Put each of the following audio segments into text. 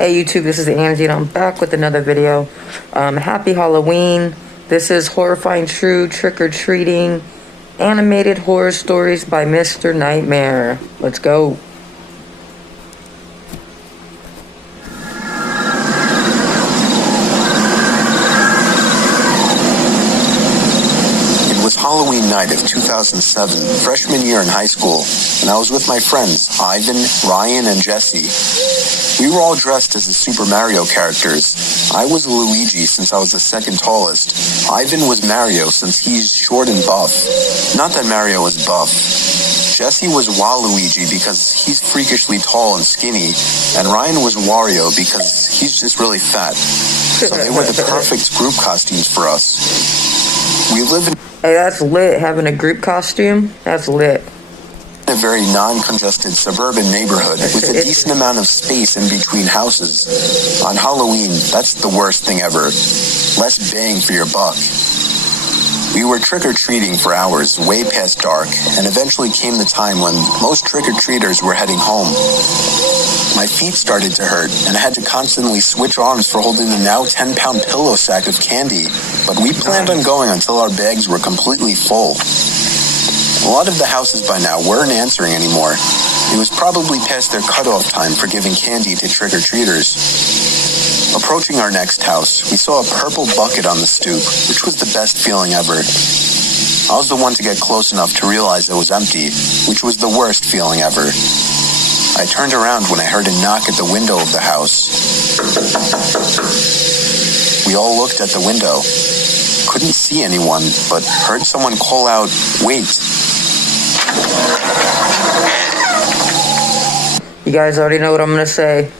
Hey YouTube, this is Angie and I'm back with another video. Happy Halloween. This is Horrifying True Trick-or-Treating Animated Horror Stories by Mr. Nightmare. Let's go. It was Halloween night of 2007, freshman year in high school, and I was with my friends, Ivan, Ryan, and Jesse. We were all dressed as the Super Mario characters. I was Luigi since I was the second tallest. Ivan was Mario since he's short and buff. Not that Mario was buff. Jesse was Waluigi because he's freakishly tall and skinny, and Ryan was Wario because he's just really fat. So they were the perfect group costumes for us. We live in... Hey, that's lit, having a group costume. That's lit. A very non-congested suburban neighborhood with a decent amount of space in between houses. On Halloween, that's the worst thing ever. Less bang for your buck. We were trick-or-treating for hours, way past dark, and eventually came the time when most trick-or-treaters were heading home. My feet started to hurt, and I had to constantly switch arms for holding the now 10-pound pillow sack of candy, but we planned on going until our bags were completely full. A lot of the houses by now weren't answering anymore. It was probably past their cutoff time for giving candy to trick-or-treaters. Approaching our next house, we saw a purple bucket on the stoop, which was the best feeling ever. I was the one to get close enough to realize it was empty, which was the worst feeling ever. I turned around when I heard a knock at the window of the house. We all looked at the window. Couldn't see anyone, but heard someone call out, "Wait." You guys already know what I'm gonna say.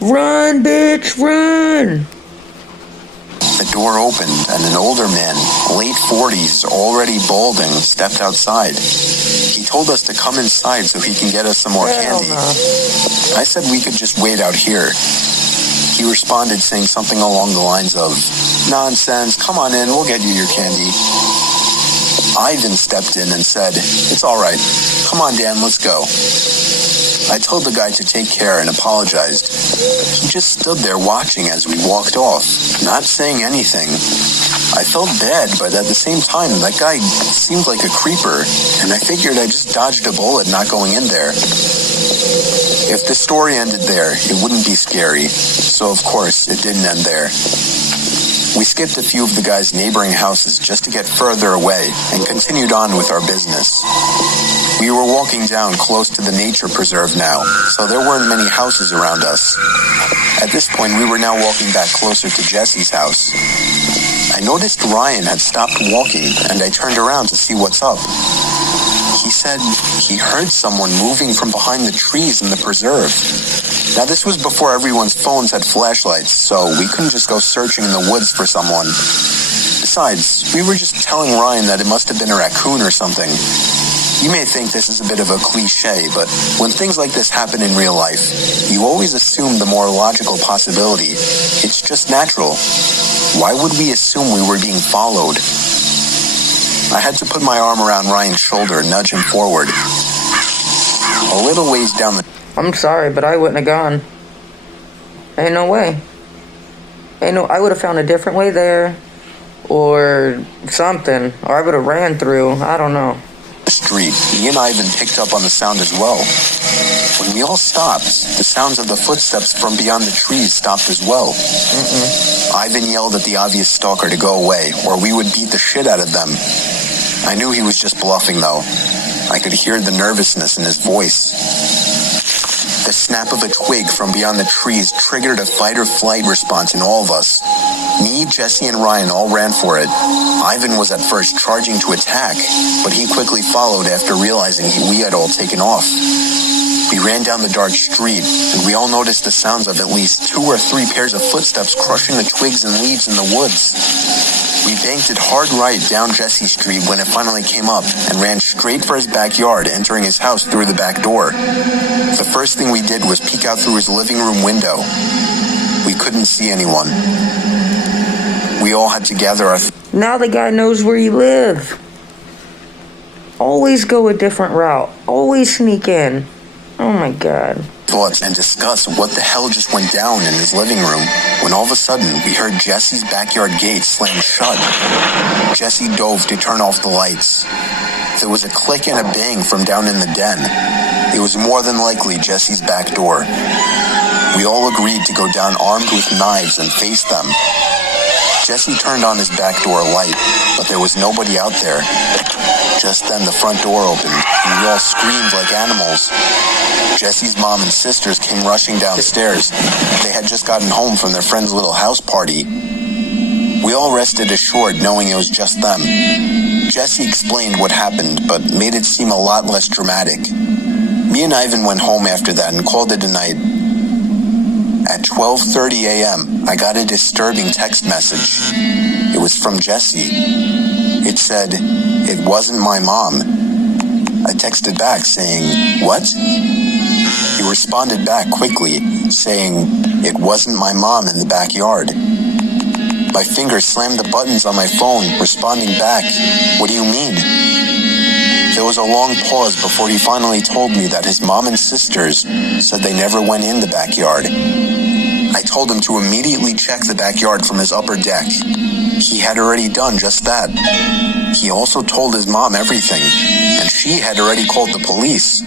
Run, bitch, run! The door opened and an older man, late 40s, already balding, stepped outside. He told us to come inside so he can get us some more candy. I said we could just wait out here. He responded saying something along the lines of, "Nonsense, come on in, we'll get you your candy." Ivan stepped in and said, "It's all right. Come on, Dan, let's go." I told the guy to take care and apologized. He just stood there watching as we walked off, not saying anything. I felt bad, but at the same time, that guy seemed like a creeper, and I figured I just dodged a bullet not going in there. If the story ended there, it wouldn't be scary, so of course, it didn't end there. We skipped a few of the guy's neighboring houses just to get further away and continued on with our business. We were walking down close to the nature preserve now, so there weren't many houses around us. At this point, we were now walking back closer to Jesse's house. I noticed Ryan had stopped walking, and I turned around to see what's up. He said he heard someone moving from behind the trees in the preserve. Now, this was before everyone's phones had flashlights, so we couldn't just go searching in the woods for someone. Besides, we were just telling Ryan that it must have been a raccoon or something. You may think this is a bit of a cliche, but when things like this happen in real life, you always assume the more logical possibility. It's just natural. Why would we assume we were being followed? I had to put my arm around Ryan's shoulder and nudge him forward. A little ways down the... I'm sorry, but I wouldn't have gone. Ain't no way. I would have found a different way there. Or something. Or I would have ran through. I don't know. Street, me and Ivan picked up on the sound as well. When we all stopped, the sounds of the footsteps from beyond the trees stopped as well. Ivan yelled at the obvious stalker to go away, or we would beat the shit out of them. I knew he was just bluffing, though. I could hear the nervousness in his voice. The snap of a twig from beyond the trees triggered a fight-or-flight response in all of us. Me, Jesse, and Ryan all ran for it. Ivan was at first charging to attack, but he quickly followed after realizing we had all taken off. We ran down the dark street, and we all noticed the sounds of at least 2 or 3 pairs of footsteps crushing the twigs and leaves in the woods. We banked it hard right down Jesse Street when it finally came up and ran straight for his backyard, entering his house through the back door. The first thing we did was peek out through his living room window. We couldn't see anyone. We all had to gather our... Now the guy knows where you live. Always go a different route. Always sneak in. Oh my god. thoughts and discuss what the hell just went down in his living room when all of a sudden we heard Jesse's backyard gate slam shut. Jesse dove to turn off the lights. There was a click and a bang from down in the den. It was more than likely Jesse's back door. We all agreed to go down armed with knives and face them. Jesse turned on his back door light, but there was nobody out there. Just then the front door opened, and we all screamed like animals. Jesse's mom and sisters came rushing downstairs. They had just gotten home from their friend's little house party. We all rested assured knowing it was just them. Jesse explained what happened, but made it seem a lot less dramatic. Me and Ivan went home after that and called it a night. At 12:30 a.m., I got a disturbing text message. It was from Jesse. It said, "It wasn't my mom." I texted back saying, "What?" He responded back quickly, saying, "It wasn't my mom in the backyard." My fingers slammed the buttons on my phone, responding back, "What do you mean?" There was a long pause before he finally told me that his mom and sisters said they never went in the backyard. I told him to immediately check the backyard from his upper deck. He had already done just that. He also told his mom everything, and she had already called the police.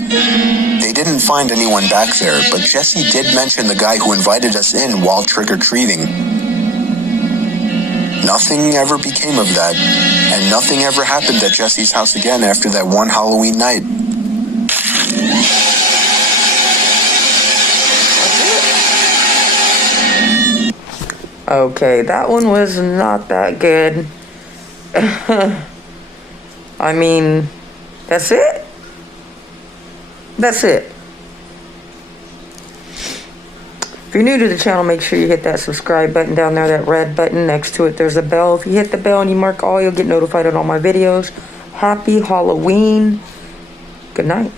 They didn't find anyone back there, but Jesse did mention the guy who invited us in while trick-or-treating. Nothing ever became of that, and nothing ever happened at Jesse's house again after that one Halloween night. Okay, that one was not that good. I mean, that's it? That's it. If you're new to the channel, make sure you hit that subscribe button down there, that red button. Next to it, there's a bell. If you hit the bell and you mark all, you'll get notified on all my videos. Happy Halloween. Good night.